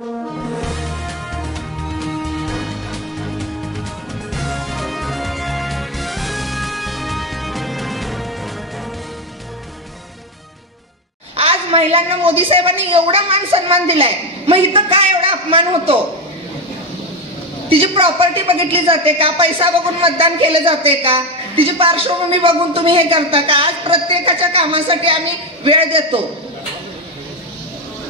आज महिलांना मोदी साहेबांनी एवढा मान सन्मान दिलाय, मग इथं काय एवढा अपमान होतो? तिची प्रॉपर्टी बघितली जाते का? पैसा बघून मतदान केलं जाते का? तिची पार्श्वभूमी बघून तुम्ही हे करता का? आज प्रत्येकाच्या कामासाठी आम्ही वेळ देतो,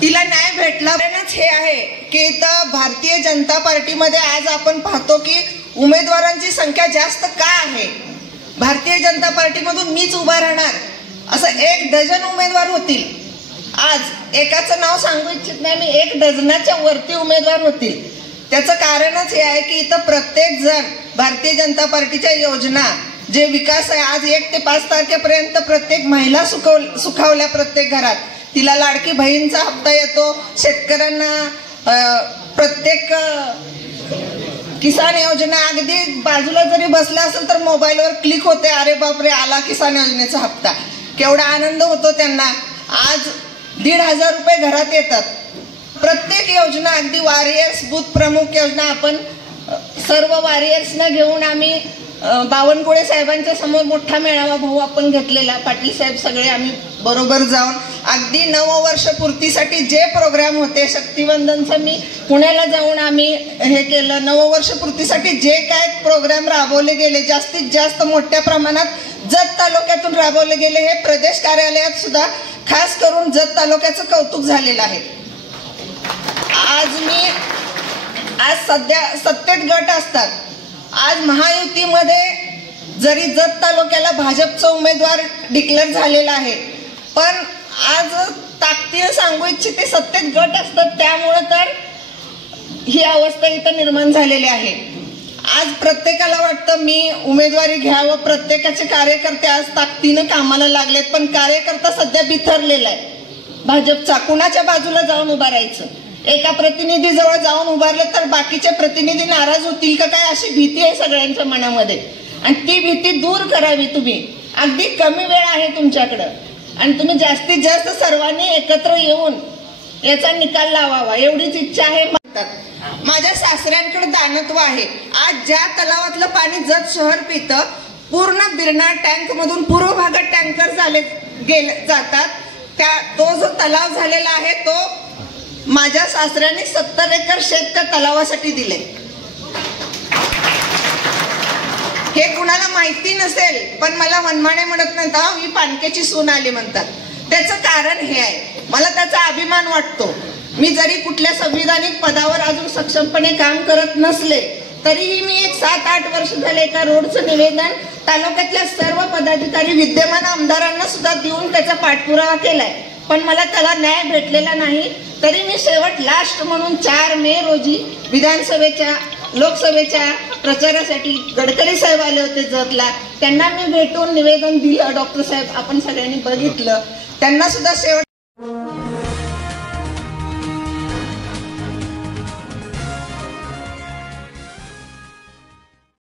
तिला न्याय भेटला हे आहे की इथं भारतीय जनता पार्टीमध्ये आज आपण पाहतो की उमेदवारांची संख्या जास्त का आहे? भारतीय जनता पार्टीमधून मीच उभा राहणार असं 1 डझन उमेदवार होतील. आज एकाचं नाव सांगू इच्छित नाही मी, 1 डझनाच्या वरती उमेदवार होतील. त्याचं कारणच हे आहे की इथं प्रत्येक जण भारतीय जनता पार्टीच्या योजना जे विकास आहे, आज 1 ते 5 तारखेपर्यंत प्रत्येक महिला सुखावल्या, प्रत्येक घरात तिला लाडकी बहीणचा हप्ता येतो, शेतकऱ्यांना प्रत्येक किसान योजना अगदी बाजूला जरी बसला असेल तर मोबाईलवर क्लिक होते, अरे बापरे आला किसान योजनेचा हप्ता, केवढा आनंद होतो त्यांना. आज 1,500 रुपये घरात येतात. प्रत्येक योजना अगदी वॉरियर्स बूथ प्रमुख योजना आपण सर्व वॉरियर्सना घेऊन आम्ही बावनकुळे साहेबांच्या समोर मोठा मेळावा भाऊ आपण घेतलेला, पाटील साहेब सगळे आम्ही बरोबर जाऊन अगदी नववर्ष पूर्तीसाठी जे प्रोग्राम होते, शक्तिवंदनचं मी पुण्याला जाऊन आम्ही हे केलं. नववर्ष पूर्तीसाठी जे काय प्रोग्राम राबवले गेले, जास्तीत जास्त मोठ्या प्रमाणात जत तालुक्यातून राबवले गेले. हे प्रदेश कार्यालयात सुद्धा खास करून जत तालुक्याचं कौतुक झालेलं आहे. आज सध्या सत्तेत गट असतात. आज महायुतीमध्ये जरी जत तालुक्याला भाजपचा उमेदवार डिक्लेअर झालेला आहे, पण आज ताकदीने सांगू इच्छिते सत्तेत गट असतात, त्यामुळे तर ही अवस्था इथं निर्माण झालेली आहे. आज प्रत्येकाला वाटतं मी उमेदवारी घ्यावं, प्रत्येकाचे कार्यकर्ते आज ताकदीनं कामाला लागलेत, पण कार्यकर्ता सध्या बिथरलेला आहे भाजपचा. कुणाच्या बाजूला जाऊन उभा राहायचं? एका प्रतिनिधीजवळ जाऊन उभारलं तर बाकीचे प्रतिनिधी नाराज होतील का काय, अशी भीती आहे सगळ्यांच्या मनामध्ये, आणि ती भीती दूर करावी तुम्ही. अगदी कमी वेळ आहे तुमच्याकडं आणि तुम्ही जास्तीत जास्त सर्वांनी एकत्र येऊन याचा निकाल लावावा एवढीच इच्छा आहे. माझ्या सासऱ्यांकडे दानत्व आहे. आज ज्या तलावातलं पाणी जत शहर पितं, पूर्ण बिरणा टँक मधून पूर्व भागात टँकर जातात. तो जो तलाव झालेला आहे तो माझ्या सासऱ्यांनी 70 एकर शेत त्या तलावासाठी दिले. हे कुणाला माहिती नसेल, पण मला मनमाने म्हणत नाही, ही पानक्याची सून आली म्हणतात. त्याचं कारण हे आहे, मला त्याचा अभिमान वाटतो. मी जरी कुठल्या संविधानिक पदावर अजून सक्षमपणे काम करत नसले तरीही मी 7-8 वर्ष झाले एका रोडचं निवेदन तालुक्यातल्या सर्व पदाधिकारी विद्यमान आमदारांना सुद्धा देऊन त्याचा पाठपुरावा केलाय, पण मला त्याला न्याय भेटलेला नाही. तरी मी शेवट लास्ट म्हणून 4 मे रोजी लोकसभेच्या प्रचारासाठी गडकरी साहेब आले होते जतला. त्यांना मी भेटून निवेदन दिलं. डॉक्टर साहेब आपण सगळ्यांनी बघितलं. त्यांना सुद्धा शेवट